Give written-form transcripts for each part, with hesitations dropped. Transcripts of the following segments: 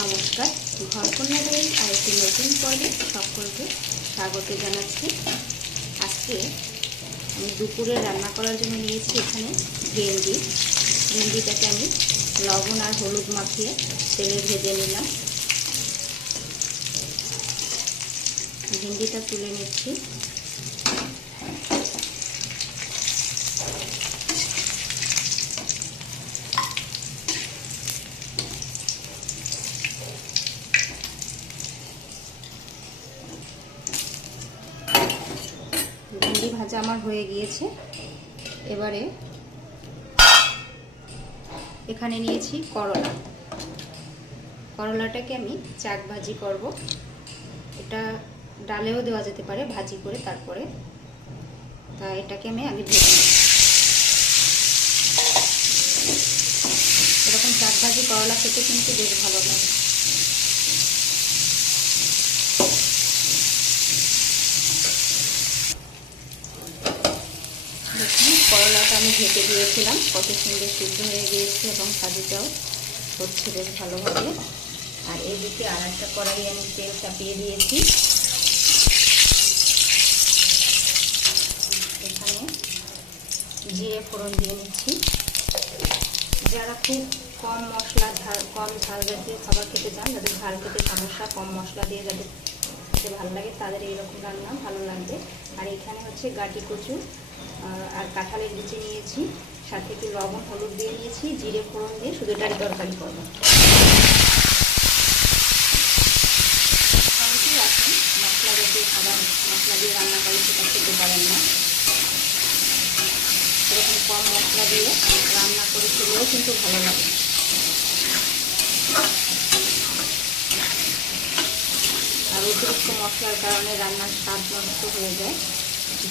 নমস্কার, ঘরকন্যা ডায়েরির আরেকটি নতুন পর্বে সকলকে স্বাগত জানাচ্ছি। আজকে আমি দুপুরে রান্না করার জন্য নিয়েছি এখানে ভেন্ডিটাকে আমি লবণ আর হলুদ মাখিয়ে তেলে ভেজে নিলাম। ভেন্ডিটা তুলে নিচ্ছি। ভেন্ডি ভাজা আমার হয়ে গিয়েছে। এবারে এখানে নিয়েছি করলাটাকে আমি চাক ভাজি করব। এটা ডালেও দেওয়া যেতে পারে ভাজি করে, তারপরে তা এটাকে আমি আগে ভেজে নেব। এরকম চাক ভাজি করলা খেতে কিন্তু বেশ ভালো লাগে। দেখুন, করলাটা আমি ঢেকে দিয়েছিলাম, কত সুন্দর সিদ্ধ হয়ে গিয়েছে এবং ভাজিটাও হচ্ছে বেশ ভালোভাবে। আর এইদিকে আর একটা কড়াই আমি তেল চাপিয়ে দিয়েছি। এখানে জিরে ফোড়ন দিয়ে নিচ্ছি। যারা খুব কম মশলা কম ঝাল জাতীয় খাবার খেতে চান, যাদের ঝাল খেতে সমস্যা, কম মশলা দিয়ে যাদের খেতে ভালো লাগে, তাদের এইরকম রান্না ভালো লাগবে। আর এখানে হচ্ছে গাটি কচু আর কাঁঠালের বিচি নিয়েছি, সাথে একটু লবণ হলুদ দিয়ে নিয়েছি, জিরে ফোড়ন দিয়ে শুধু এটার তরকারি করবো। অনেকেই আছেন মশলা জাতীয় খাবার মশলা দিয়ে রান্না করে সেটা খেতে পারেন না। এরকম কম মশলা দিয়ে রান্না করে খেলেও কিন্তু ভালো লাগে। আর অতিরিক্ত মশলার কারণে রান্নার স্বাদ নষ্ট হয়ে যায়,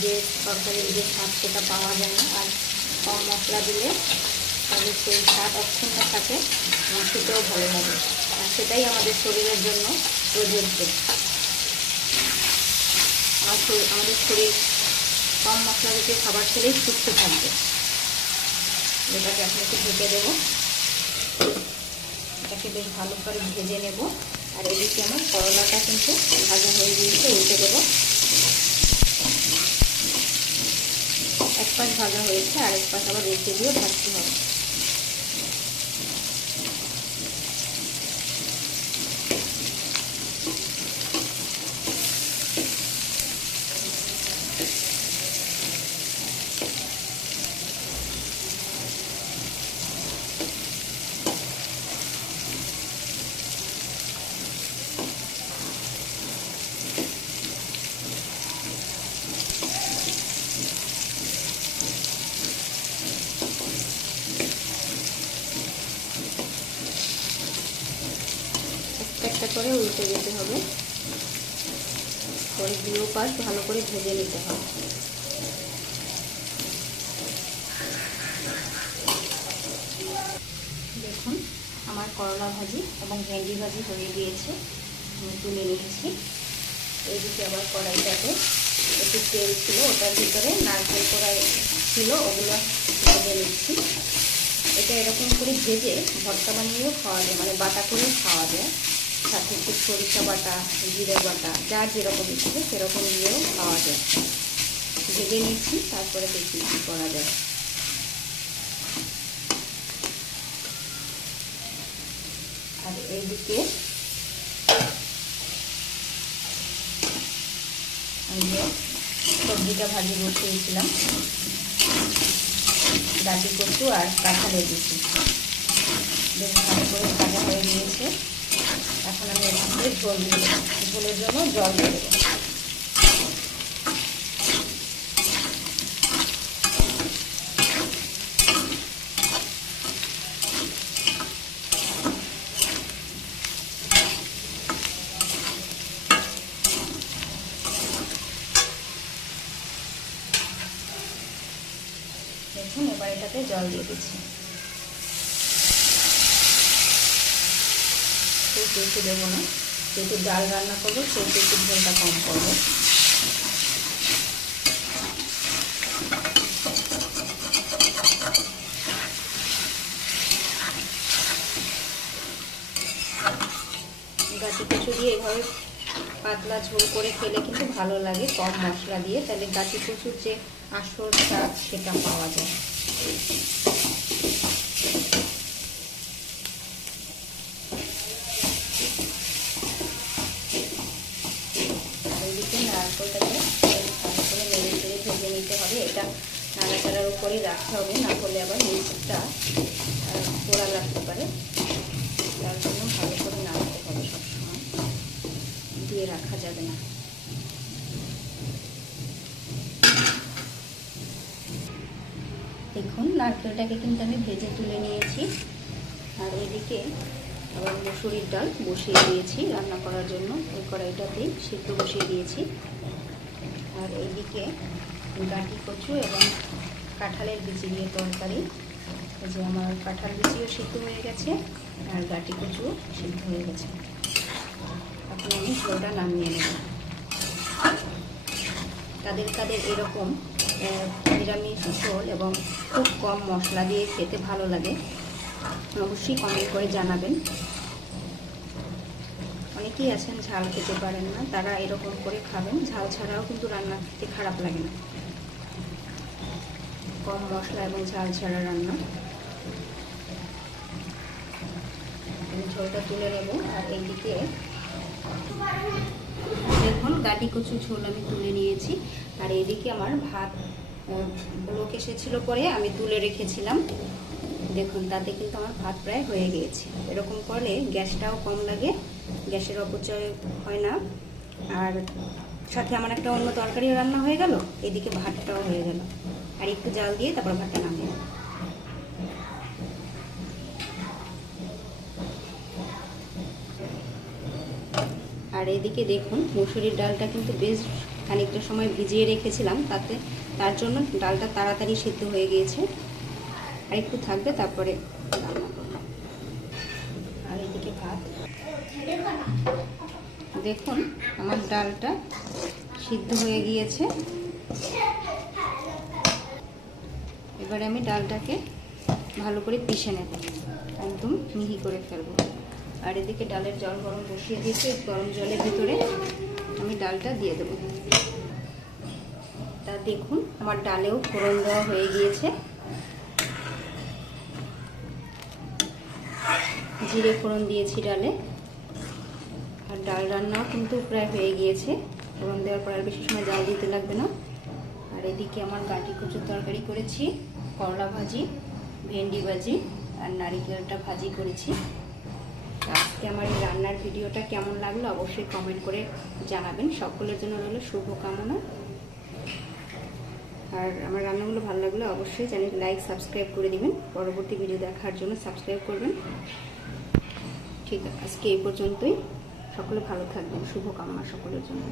যে তরকারির যে স্বাদ সেটা পাওয়া যায় না। আর কম মশলা দিলে তাদের সেই স্বাদ অক্ষুণ্ণ থাকে এবং খেতেও ভালো লাগে। আর সেটাই আমাদের শরীরের জন্য প্রযোজ্য। আমাদের শরীর কম মশলা জাতীয় খাবার খেলেই সুস্থ থাকবে। এটাকে এখন একটু ঢেকে দেবো। এটাকে বেশ ভালো করে ভেজে নেব। আর এদিকে আমার করলাটা কিন্তু ভাজা হয়ে গিয়েছে, উল্টে দেবো। এক পাশ ভাজা হয়েছে, আর এক পাশ আবার উল্টে দিয়ে ভাজতে হবে। একটা করে উল্টে দিতে হবে, পরে দুটো পাশ ভালো করে ভেজে নিতে হবে। দেখুন, আমার করলা ভাজি এবং ভেন্ডি ভাজি হয়ে গিয়েছে, আমি তুলে নিয়েছি। এইদিকে আবার কড়াইটাতে একটু তেল ছিল, ওটার ভিতরে নারকেল কড়াই ছিল, ওগুলো ভেজে নিচ্ছি। এটা এরকম করে ভেজে ভর্তা বানিয়েও খাওয়া যায়, মানে বাটা করেও খাওয়া যায়। সাথে একটু সরিষা বাটা, জিরে বাটা, যার যেরকম ইচ্ছে সেরকম দিয়েও খাওয়া যায়। ভেজে নিচ্ছি, তারপরে দেখি কী করা যায়। আর এইদিকে আমি যে সবজিটা ভাজি বসিয়েছিলাম, গাটি কচু আর কাঁঠালের বিচি বেশ ভালো করে ভাজা হয়ে গিয়েছে। এখন আমি এখানে ঝোল দিয়ে দেবো, ঝোলের জন্য জল দিয়ে দেবো। দেখুন, এবার এটাতে জল দিয়ে দিচ্ছি। খুব বেশি দেবো না, যেহেতু ডাল রান্না করবো সেহেতু একটু ঝোলটা কম করবো। গাটি কচু দিয়ে এভাবে পাতলা ঝোল করে খেলে কিন্তু ভালো লাগে, কম মশলা দিয়ে, তাহলে গাটি কচুর যে আসল স্বাদ সেটা পাওয়া যায়। এইদিকে নারকেলটাকে ভালো করে নেড়ে চেড়ে ভেজে নিতে হবে। এটা নাড়াচাড়ার উপরেই রাখতে হবে, না হলে আবার নিচটা পোড়া লাগতে পারে। তার জন্য ভালো করে নাড়তে হবে, সবসময় দিয়ে রাখা যাবে না। দেখুন নারকেলটাকে কিন্তু আমি ভেজে তুলে নিয়েছি। আর এদিকে আবার মুসুরির ডাল বসিয়ে দিয়েছি রান্না করার জন্য, ওই কড়াইটাতেই সিদ্ধ বসিয়ে দিয়েছি। আর এইদিকে গাটি কচু এবং কাঁঠালের বিচি দিয়ে তরকারি, যে আমার কাঁঠাল বিচিও সিদ্ধ হয়ে গেছে আর গাটি কচুও সিদ্ধ হয়ে গেছে। এখন আমি ঝোলটা নামিয়ে নেব। কাদের কাদের এরকম নিরামিষ ঝোল এবং খুব কম মশলা দিয়ে খেতে ভালো লাগে অবশ্যই কমেন্ট করে জানাবেন। অনেকেই আছেন ঝাল খেতে পারেন না, তারা এরকম করে খাবেন। ঝাল ছাড়াও কিন্তু রান্না খেতে খারাপ লাগে না, কম মশলা এবং ঝাল ছাড়া রান্না। আমি ঝোলটা তুলে নেব। আর এইদিকে দেখুন গাটি কচু ঝোল আমি তুলে নিয়েছি। আর এইদিকে আমার ভাত লোক এসেছিলো পরে আমি তুলে রেখেছিলাম। দেখুন তাতে কিন্তু আমার ভাত প্রায় হয়ে গিয়েছে। এরকম করলে গ্যাসটাও কম লাগে, গ্যাসের অপচয় হয় না, আর সাথে আমার একটা অন্য তরকারিও রান্না হয়ে গেল, এদিকে ভাতটাও হয়ে গেল। আর একটু জাল দিয়ে তারপর ভাতটা নামিয়ে নেব। আর এদিকে দেখুন মুসুরির ডালটা কিন্তু বেশ খানিকটা সময় ভিজিয়ে রেখেছিলাম, তার জন্য ডালটা তাড়াতাড়ি সিদ্ধ হয়ে গিয়েছে। আর একটু থাকবে, তারপরে রান্না করব। আর এদিকে ভাত দেখুন আমার ডালটা সিদ্ধ হয়ে গিয়েছে। এবারে আমি ডালটাকে ভালো করে পিষে নেব, একদম মিহি করে ফেলবো। আর এদিকে ডালের জল গরম বসিয়ে দিয়েছি, গরম জলের ভিতরে আমি ডালটা দিয়ে দেবো। তা দেখুন আমার ডালেও ফোড়ন দেওয়া হয়ে গিয়েছে, জিরে ফোড়ন দিয়েছি ডালে। আর ডাল রান্নাও কিন্তু প্রায় হয়ে গিয়েছে, ফোড়ন দেওয়ার পর আর বেশি সময় জাল দিতে লাগবে না। আর এদিকে আমার গাটি কচুর তরকারি করেছি, করলা ভাজি, ভেন্ডি ভাজি আর নারিকেলটা ভাজি করেছি। আজকে আমার এই রান্নার ভিডিওটা কেমন লাগলো অবশ্যই কমেন্ট করে জানাবেন। সকলের জন্য রইল শুভকামনা। আর আমার রান্নাগুলো ভালো লাগলে অবশ্যই চ্যানেল লাইক সাবস্ক্রাইব করে দিবেন। পরবর্তী ভিডিও দেখার জন্য সাবস্ক্রাইব করবেন। ঠিক আছে, আজকে এই পর্যন্তই। সকলে ভালো থাকবেন, শুভকামনা সকলের জন্য।